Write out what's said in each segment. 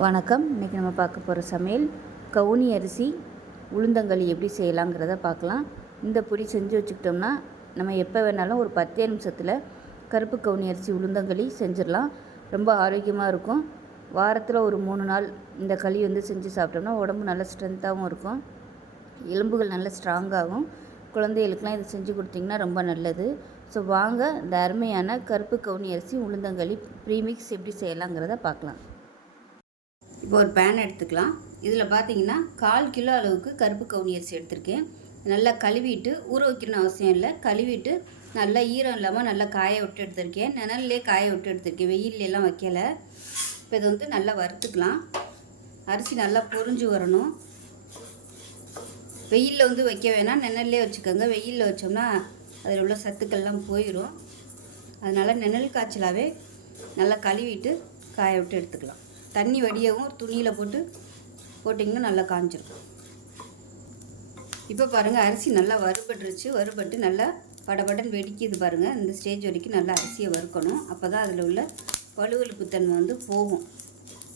வணக்கம். இன்றைக்கி நம்ம பார்க்க போகிற சமையல் கவுனி அரிசி உளுந்தங்களி எப்படி செய்யலாங்கிறத பார்க்கலாம். இந்த பொடி செஞ்சு வச்சுக்கிட்டோம்னா நம்ம எப்போ வேணாலும் ஒரு பத்தே நிமிஷத்தில் கருப்பு கவுனி அரிசி உளுந்தங்களி செஞ்சிடலாம். ரொம்ப ஆரோக்கியமாக இருக்கும். வாரத்தில் ஒரு மூணு நாள் இந்த களி வந்து செஞ்சு சாப்பிட்டோம்னா உடம்பு நல்ல ஸ்ட்ரென்த்தாகவும் இருக்கும். எலும்புகள் நல்ல ஸ்ட்ராங்காகும் குழந்தைகளுக்கெலாம் இதை செஞ்சு கொடுத்தீங்கன்னா ரொம்ப நல்லது. ஸோ வாங்க இந்த அருமையான கருப்பு கவுனி அரிசி உளுந்தங்களி ப்ரீமிக்ஸ் எப்படி செய்யலாங்கிறத பார்க்கலாம். இப்போ ஒரு பேன் எடுத்துக்கலாம். இதில் பார்த்தீங்கன்னா கால் கிலோ அளவுக்கு கருப்பு கவுனி அரிசி எடுத்திருக்கேன். நல்லா கழுவிட்டு ஊற வைக்கணும்னு அவசியம் இல்லை. கழுவிட்டு நல்லா ஈரம் இல்லாமல் நல்லா காய விட்டு எடுத்திருக்கேன். நிழல்லே காய விட்டு எடுத்திருக்கேன். வெயிலெலாம் எல்லாம் வைக்கல. இப்போ இதை வந்து நல்லா வறுத்துக்கலாம். அரிசி நல்லா பொறிஞ்சு வரணும். வெயிலில் வந்து வைக்க வேணாம். நிழல்லே வச்சுக்கோங்க. வெயிலில் வச்சோம்னா அதில் உள்ள சத்துக்கள்லாம் போயிடும் அதனால் நிழல் காய்ச்சலாகவே நல்லா கழுவிட்டு காய விட்டு எடுத்துக்கலாம். தண்ணி வடியவும் துணியில் போட்டு போட்டிங்கன்னா நல்லா காஞ்சிருக்கும் இப்போ பாருங்கள் அரிசி நல்லா வறுபட்டுருச்சு. வறுபட்டு நல்லா படபடன்னு வெடிக்கிது பாருங்கள் இந்த ஸ்டேஜ் வரைக்கும் நல்லா அரிசியை வறுக்கணும். அப்போ தான் அதில் உள்ள வலுவலுப்பு தன்மை வந்து போகும்.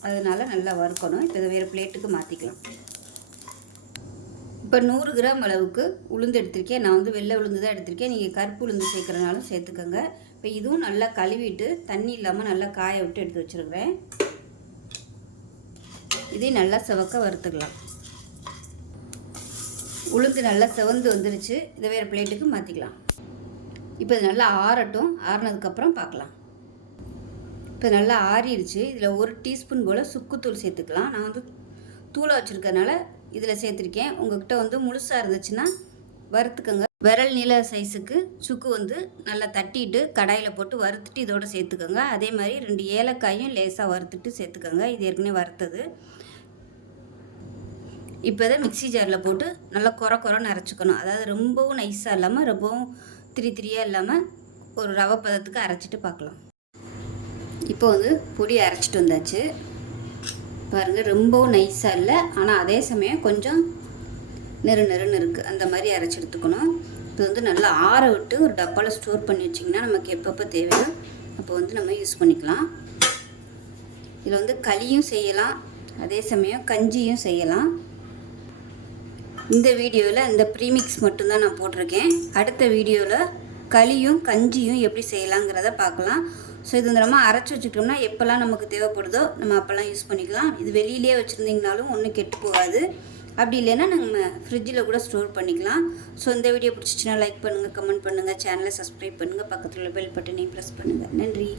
அதனால் நல்லா வறுக்கணும். இப்போ இதை வேறு பிளேட்டுக்கு மாற்றிக்கலாம் இப்போ நூறு கிராம் அளவுக்கு உளுந்து எடுத்திருக்கேன். நான் வந்து வெள்ளை உளுந்து தான் எடுத்திருக்கேன். நீங்கள் கருப்பு உளுந்து சேர்க்குறனாலும் சேர்த்துக்கோங்க. இப்போ இதுவும் நல்லா கழுவிட்டு தண்ணி இல்லாமல் நல்லா காய விட்டு எடுத்து வச்சுருக்கிறேன். இதையும் நல்லா செவக்க வறுத்துக்கலாம். உளுந்து நல்லா செவந்து வந்துருச்சு. இதை வேறு பிளேட்டுக்கு மாற்றிக்கலாம் இப்போ இது நல்லா ஆறட்டும். ஆறினதுக்கப்புறம் பார்க்கலாம். இப்போ நல்லா ஆறிடுச்சு. இதில் ஒரு டீஸ்பூன் போல் சுக்குத்தூள் சேர்த்துக்கலாம். நான் வந்து தூளை வச்சுருக்கனால இதில் சேர்த்துருக்கேன். உங்கள்கிட்ட வந்து முழுசாக இருந்துச்சுன்னா வறுத்துக்கோங்க. விரல் நீள சைஸுக்கு சுக்கு வந்து நல்லா தட்டிட்டு கடாயில் போட்டு வறுத்துட்டு இதோடு சேர்த்துக்கோங்க. அதே மாதிரி ரெண்டு ஏலக்காயும் லேசாக வறுத்துட்டு சேர்த்துக்கோங்க. இது ஏற்கனவே வறுத்தது. இப்போ இதை மிக்சி ஜாரில் போட்டு நல்லா குறை குறைன்னு அரைச்சிக்கணும். அதாவது ரொம்பவும் நைஸாக இல்லாமல் ரொம்பவும் திரி திரியாக இல்லாமல் ஒரு ரவை பதத்துக்கு அரைச்சிட்டு பார்க்கலாம். இப்போ வந்து பொடி அரைச்சிட்டு வந்தாச்சு. பாருங்கள் ரொம்பவும் நைஸாக இல்லை. ஆனால் அதே சமயம் கொஞ்சம் நெரு நெருன்னு இருக்குது அந்த மாதிரி அரைச்சி எடுத்துக்கணும். இப்போ வந்து நல்லா ஆற விட்டு ஒரு டப்பாவில் ஸ்டோர் பண்ணி வச்சிங்கன்னா நமக்கு எப்பப்போ தேவையோ அப்போ வந்து நம்ம யூஸ் பண்ணிக்கலாம். இதில் வந்து களியும் செய்யலாம். அதே சமயம் கஞ்சியும் செய்யலாம். இந்த வீடியோவில் இந்த ப்ரீமிக்ஸ் மட்டும்தான் நான் போட்டிருக்கேன். அடுத்த வீடியோவில் களியும் கஞ்சியும் எப்படி செய்யலாங்கிறத பார்க்கலாம். ஸோ இது வந்து நம்ம அரைச்சி வச்சுக்கிட்டோம்னா எப்போல்லாம் நமக்கு தேவைப்படுதோ நம்ம அப்போல்லாம் யூஸ் பண்ணிக்கலாம். இது வெளியிலே வச்சுருந்தீங்கனாலும் ஒன்றும் கெட்டு போகாது. அப்படி இல்லைன்னா நம்ம ஃப்ரிட்ஜில் கூட ஸ்டோர் பண்ணிக்கலாம். ஸோ இந்த வீடியோ பிடிச்சிச்சின்னா லைக் பண்ணுங்கள் கமெண்ட் பண்ணுங்கள் சேனலை சப்ஸ்கிரைப் பண்ணுங்கள் பக்கத்தில் உள்ள பெல் பட்டனையும் ப்ரெஸ் பண்ணுங்கள் நன்றி.